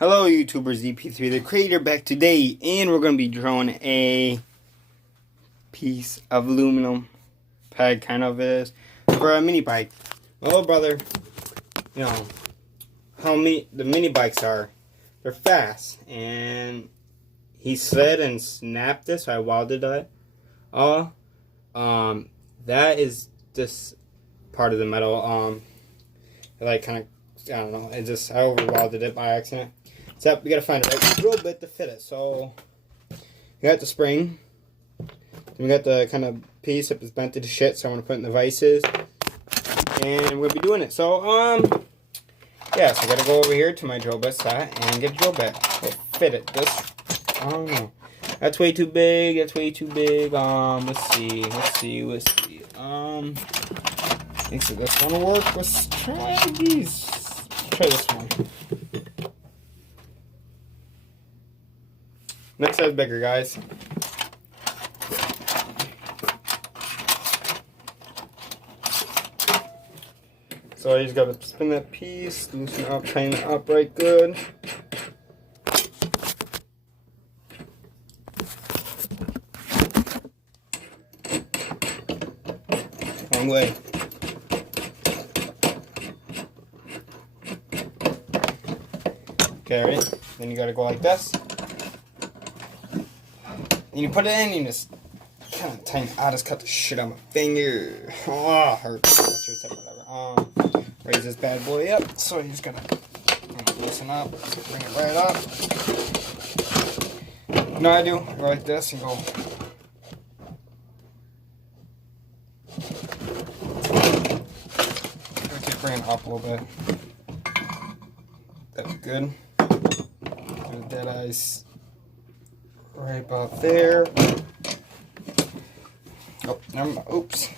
Hello YouTubers, EP3 the creator back today, and we're going to be drawing a piece of aluminum peg, kind of is, for a mini bike. My little brother, you know, how the mini bikes are, they're fast, and he slid and snapped it, so I welded it all. That is this part of the metal, like kind of, I don't know, I over welded it by accident. So we gotta find a right real bit to fit it. So we got the spring. Then we got the kind of piece that is bent to shit, so I'm gonna put it in the vices. And we're gonna be doing it. So yeah, so I gotta go over here to my drill bit set and get a drill bit. We'll fit it. This, I don't know. That's way too big, that's way too big. Let's see. I think so this one will work. Let's try these. Let's try this one. Next size bigger, guys. So I just gotta spin that piece, loosen it up, tighten it up right good. One way. Okay, ready? Then you gotta go like this. And you put it in, you just kind of tighten. I just cut the shit out of my finger. Oh, hurts. That's whatever. Raise this bad boy up. So you just gotta loosen up, bring it right up. No, I do. Go like this and go. Okay, bring it up a little bit. That's good. Do the dead eyes. Right about there. Oh, never mind. Oops.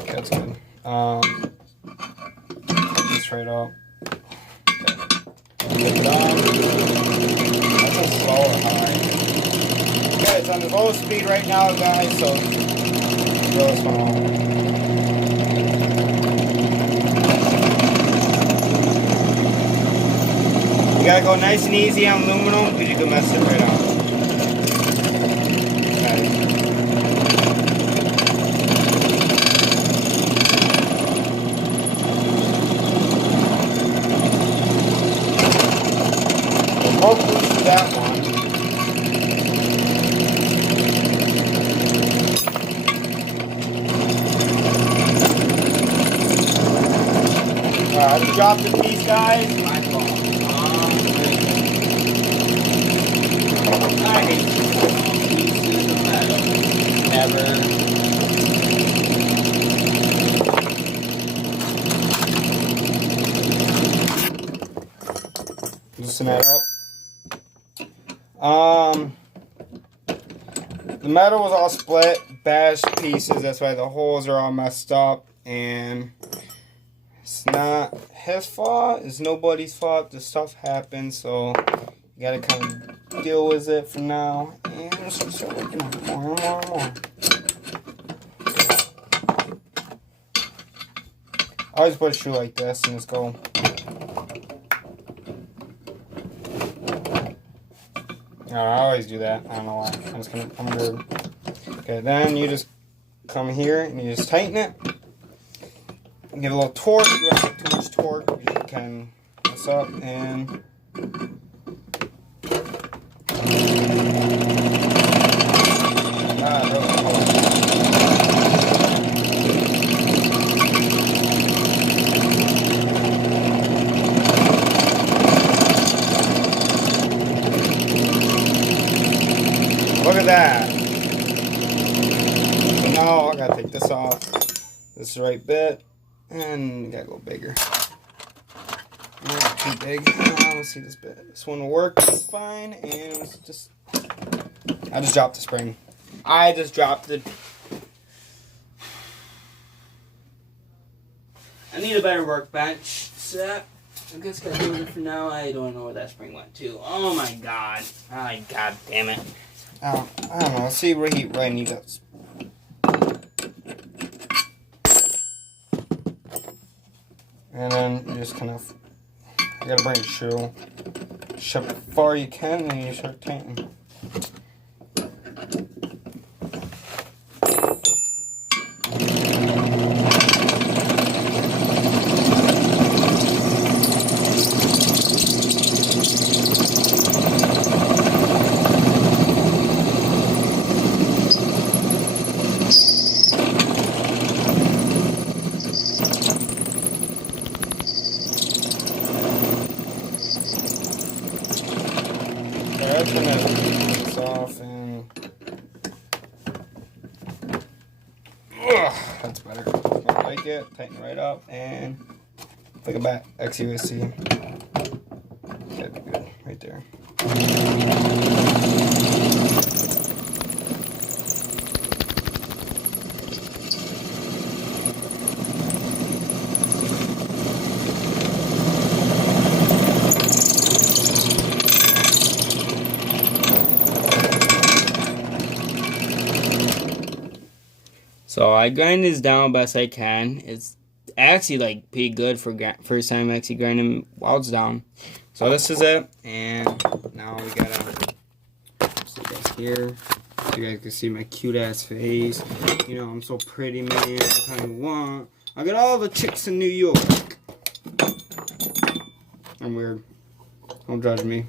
Okay, that's good. This right off. Okay. Take it on. That's a slow or high. Okay, it's on the low speed right now, guys, so throw this one on. You gotta go nice and easy on aluminum because you can mess it right up. Okay. We'll both lose that one. I just dropped the piece, guys. My fault. I hate pieces of metal. Never. Loosen that up. The metal was all split, bashed pieces. That's why the holes are all messed up. And it's not his fault. It's nobody's fault. This stuff happens, so you gotta kind of deal with it for now, and just start working on it more and more and more. I always put a shoe like this and just go. I always do that. I don't know why. I'm just gonna come under. Okay, then you just come here and you just tighten it. Give a little torque. You don't get too much torque because you can mess up and. Look at that. So now I gotta take this off. This is the right bit. And you gotta go bigger. Not too big. Let's see this bit. This one will work just fine. And it's just. I just dropped the spring. I just dropped the. I need a better workbench set. I guess I gotta do it for now. I don't know where that spring went to. Oh my god. Oh, god damn it. I don't know. Let's see where he right needs us. And then you just kind of, you gotta bring your shoe, shove it far you can, and you start tightening. I turn that off and that's better. I like it. Tighten it right up and look at that XUSC. That'd be good right there. So I grind this down best I can. It's actually like pretty good for first time actually grinding welds down. So this is it, and now we gotta see you guys here. So you guys can see my cute ass face. You know I'm so pretty, man. What kind you want? I got all the chicks in New York. I'm weird. Don't judge me.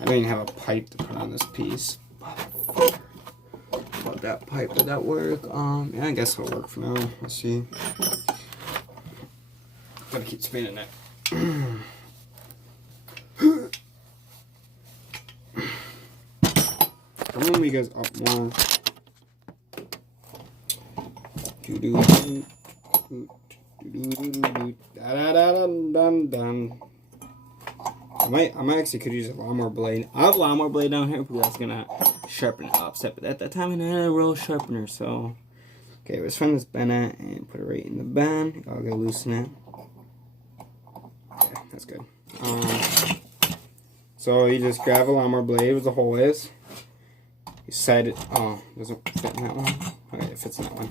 I don't even have a pipe to put on this piece. That pipe, did that work? Yeah, I guess it'll work for now. Let's see. Gotta keep spinning it. I'm gonna make you guys up more. I might actually could use a lawnmower blade. I have a lawnmower blade down here because that's gonna sharpen it up. But at that time, I had a roll sharpener. So, okay, let's find this bend at and put it right in the bend. I'll go loosen it. Okay, that's good. So you just grab a lawnmower blade with the hole is. You set it. Oh, doesn't fit in that one. Okay, it fits in that one.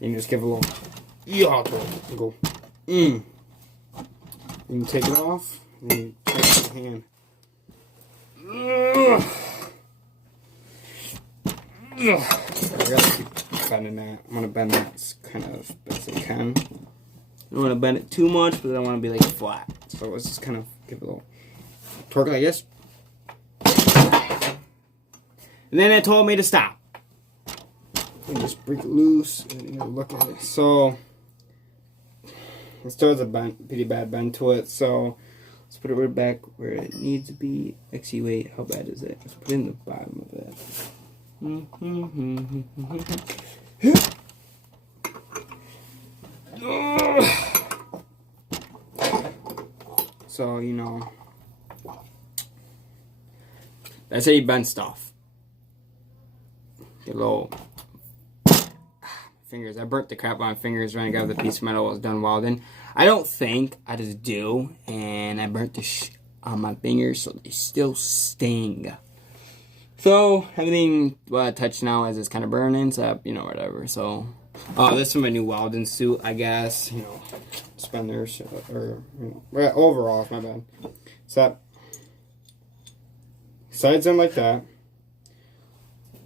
And you just give a little and go. You can take it off. And you take it with your hand. I gotta keep bending that. I'm gonna bend that as kind of best I can. I don't want to bend it too much, but I don't want to be like flat. So let's just kind of give it a little torque like this. And then it told me to stop. And just break it loose and look at it. So it still has a pretty bad bend to it. So let's put it right back where it needs to be. Actually, wait, how bad is it? Let's put it in the bottom of it. So, you know, that's how you bend stuff. Get a little fingers. I burnt the crap on my fingers when I got the piece of metal I was done welding. I don't think, I just do, and I burnt the on my fingers, so they still sting. So everything I touch now as it's kind of burning, so you know, whatever. So, this is my new welding suit, I guess. You know, suspenders or you know, overalls. My bad. So sides in like that.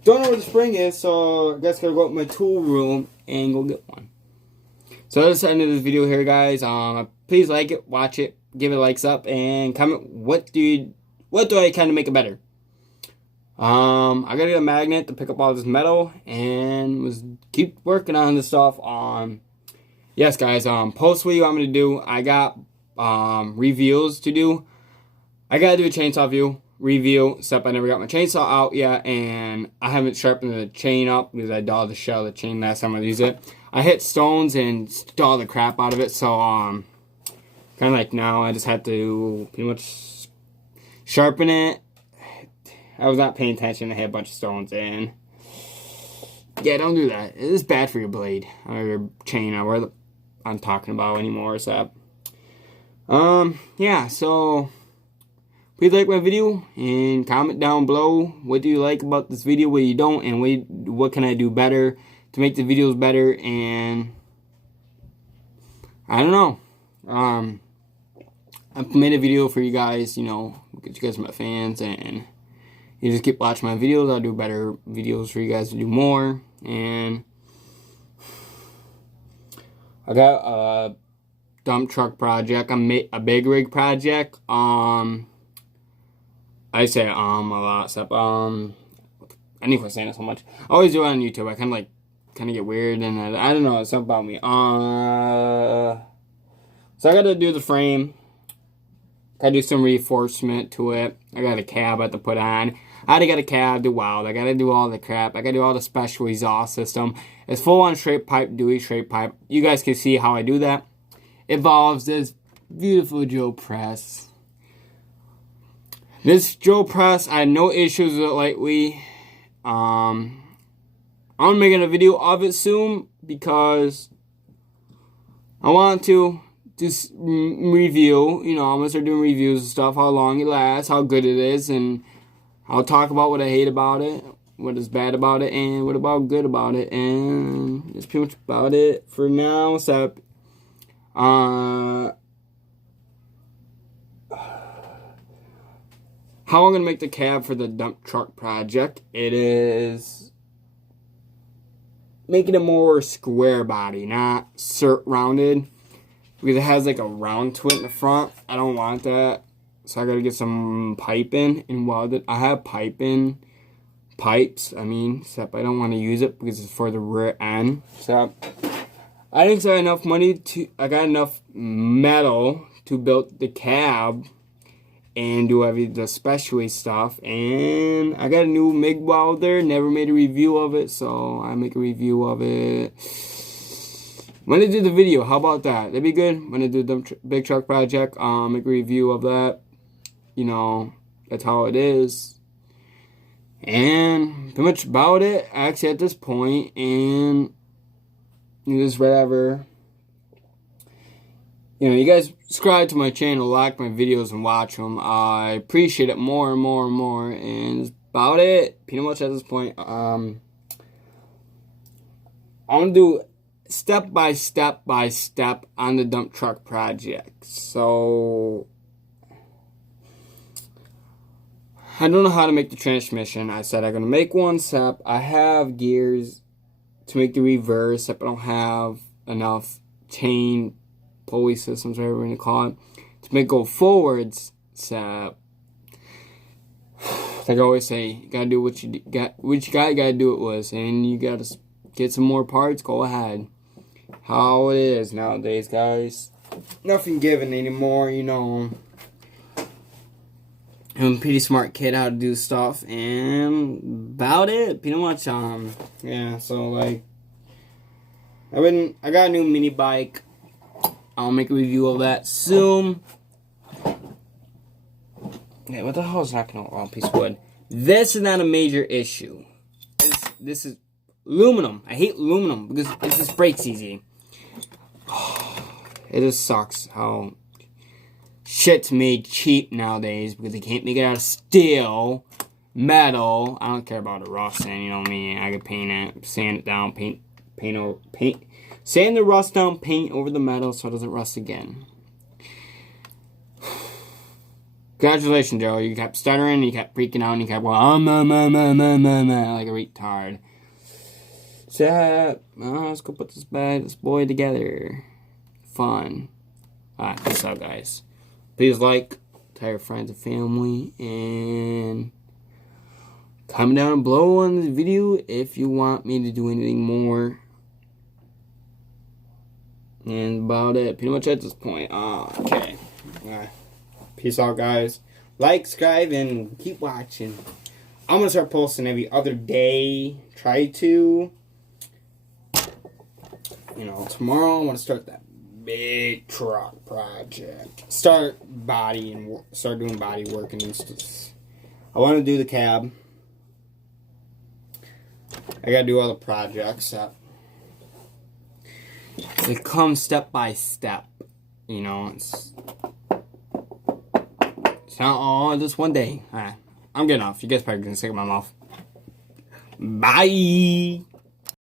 Don't know where the spring is, so I guess gotta go up my tool room and go get one. So that's the end of this video here, guys. Please like it, watch it, give it a likes up, and comment what do I kind of make it better. I gotta get a magnet to pick up all this metal and keep working on this stuff. Yes, guys. Post what you want me to do. I got reviews to do. I gotta do a chainsaw review. Except I never got my chainsaw out yet, and I haven't sharpened the chain up because I dulled the shell of the chain last time I used it. I hit stones and dulled the crap out of it. So kind of like now, I just had to pretty much sharpen it. I was not paying attention. I hit a bunch of stones and yeah, don't do that. It is bad for your blade or your chain or whatever I'm talking about anymore. So yeah, so please like my video and comment down below what do you like about this video, what you don't, and what can I do better to make the videos better. And I don't know. I've made a video for you guys, you know, because you guys are my fans, and you just keep watching my videos. I'll do better videos for you guys to do more. And I got a dump truck project, a big rig project. I say a lot of stuff. I need to quit saying it so much. I always do it on YouTube. I kind of get weird, and I don't know, it's something about me. So I got to do the frame. Got to do some reinforcement to it. I got a cab I have to put on. I had to get a cab, do weld. I got to do all the crap. I got to do all the special exhaust system. It's full on straight pipe, Dewey straight pipe. You guys can see how I do that. It involves this beautiful drill press. This drill press, I had no issues with it lately. I'm making a video of it soon because I want to just review, you know, I'm gonna start doing reviews and stuff, how long it lasts, how good it is, and I'll talk about what I hate about it, what is bad about it, and what about good about it, and that's pretty much about it for now. So, how I'm gonna make the cab for the dump truck project, it is making a more square body, not rounded. Because it has like a round to it in the front. I don't want that. So I gotta get some piping and weld it. I have pipes, except I don't want to use it because it's for the rear end. So I didn't have enough money I got enough metal to build the cab and do the specialty stuff. And I got a new MIG welder, never made a review of it, so I make a review of it when I do the video. How about that? That'd be good. When I do the big truck project, make a review of that. You know, that's how it is. And pretty much about it, actually, at this point. And just whatever. You know, you guys subscribe to my channel, like my videos, and watch them. I appreciate it more and more and more. And that's about it. Pretty much at this point. I'm going to do step by step on the dump truck project. So I don't know how to make the transmission. I said I'm gonna make one step. I have gears to make the reverse, except I don't have enough chain pulley systems, whatever you call it, to make go forwards. So like I always say, you gotta do what you got. Which you gotta do it with, and you gotta get some more parts. Go ahead. How it is nowadays, guys. Nothing given anymore, you know. I'm a pretty smart kid how to do stuff, and about it, pretty much. Yeah. So like, I got a new mini bike. I'll make a review of that soon. Okay, what the hell is knocking over a piece of wood? This is not a major issue. This is aluminum. I hate aluminum because it just breaks easy. It just sucks how shit's made cheap nowadays because they can't make it out of steel, metal. I don't care about the rust, and you know me. I can paint it, sand it down, sand the rust down, paint over the metal so it doesn't rust again. Congratulations, Joe. You kept stuttering, you kept freaking out, and you kept going, like a retard. So, let's go put this boy together. Fun. Alright, peace out, guys. Please like, tell your friends and family, and comment down below on the video if you want me to do anything more. And about it, pretty much at this point. Okay. Alright. Peace out, guys. Like, subscribe, and keep watching. I'm going to start posting every other day. Try to. You know, tomorrow I want to start that big truck project. Start doing body work and stuff. I want to do the cab. I got to do all the projects that they come step by step. You know, it's not all just one day. Alright, I'm getting off. You guys probably gonna stick in my mouth. Bye.